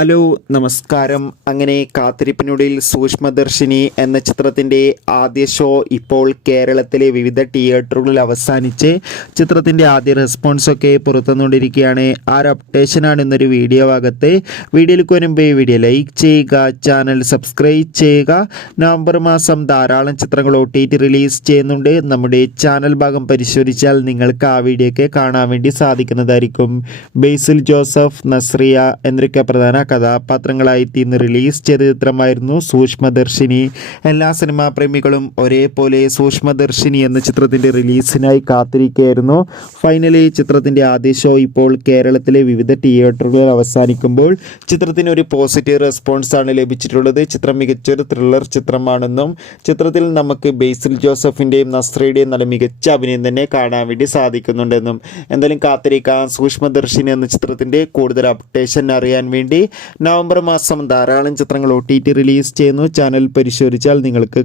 Hello നമസ്കാരം. അങ്ങനെ കാത്തിരിപ്പിനുള്ളിൽ സൂക്ഷ്മദർശിനി എന്ന ചിത്രത്തിൻ്റെ ആദ്യ ഷോ ഇപ്പോൾ കേരളത്തിലെ വിവിധ തിയേറ്ററുകളിൽ അവസാനിച്ച് ചിത്രത്തിൻ്റെ ആദ്യ റെസ്പോൺസൊക്കെ പുറത്തുവന്നുകൊണ്ടിരിക്കുകയാണ്. ആ ഒരു അപ്ഡേഷനാണ് ഇന്നൊരു വീഡിയോ ഭാഗത്ത്. വീഡിയോയിലേക്ക് വരുമ്പോൾ വീഡിയോ ലൈക്ക് ചെയ്യുക, ചാനൽ സബ്സ്ക്രൈബ് ചെയ്യുക. നവംബർ മാസം ധാരാളം ചിത്രങ്ങൾ OTT റിലീസ് ചെയ്യുന്നുണ്ട്. നമ്മുടെ ചാനൽ ഭാഗം പരിശോധിച്ചാൽ നിങ്ങൾക്ക് ആ വീഡിയോ ഒക്കെ കാണാൻ വേണ്ടി സാധിക്കുന്നതായിരിക്കും. ബേസിൽ ജോസഫ്, നസ്രിയ എന്നൊക്കെ പ്രധാന കഥാപാത്രങ്ങളായി ഇന്ന് റിലീസ് ചെയ്ത ചിത്രമായിരുന്നു സൂക്ഷ്മദർശിനി. എല്ലാ സിനിമാ പ്രേമികളും ഒരേപോലെ സൂക്ഷ്മദർശിനി എന്ന ചിത്രത്തിൻ്റെ റിലീസിനായി കാത്തിരിക്കുകയായിരുന്നു. ഫൈനലി ചിത്രത്തിൻ്റെ ആദ്യ ഷോ ഇപ്പോൾ കേരളത്തിലെ വിവിധ തിയേറ്ററുകളിൽ അവസാനിക്കുമ്പോൾ ചിത്രത്തിന് ഒരു പോസിറ്റീവ് റെസ്പോൺസാണ് ലഭിച്ചിട്ടുള്ളത്. ചിത്രം മികച്ചൊരു ത്രില്ലർ ചിത്രമാണെന്നും ചിത്രത്തിൽ നമുക്ക് ബേസിൽ ജോസഫിൻ്റെയും നസ്രയുടെയും നല്ല മികച്ച അഭിനയം തന്നെ കാണാൻ വേണ്ടി സാധിക്കുന്നുണ്ടെന്നും എന്തായാലും കാത്തിരിക്കാം. സൂക്ഷ്മദർശിനി എന്ന ചിത്രത്തിൻ്റെ കൂടുതൽ അപ്ഡേഷൻ അറിയാൻ വേണ്ടി നവംബർ മാസം ധാരാളം ചിത്രങ്ങൾ OTT റിലീസ് ചെയ്യുന്നു. ചാനൽ പരിശോധിച്ചാൽ നിങ്ങൾക്ക്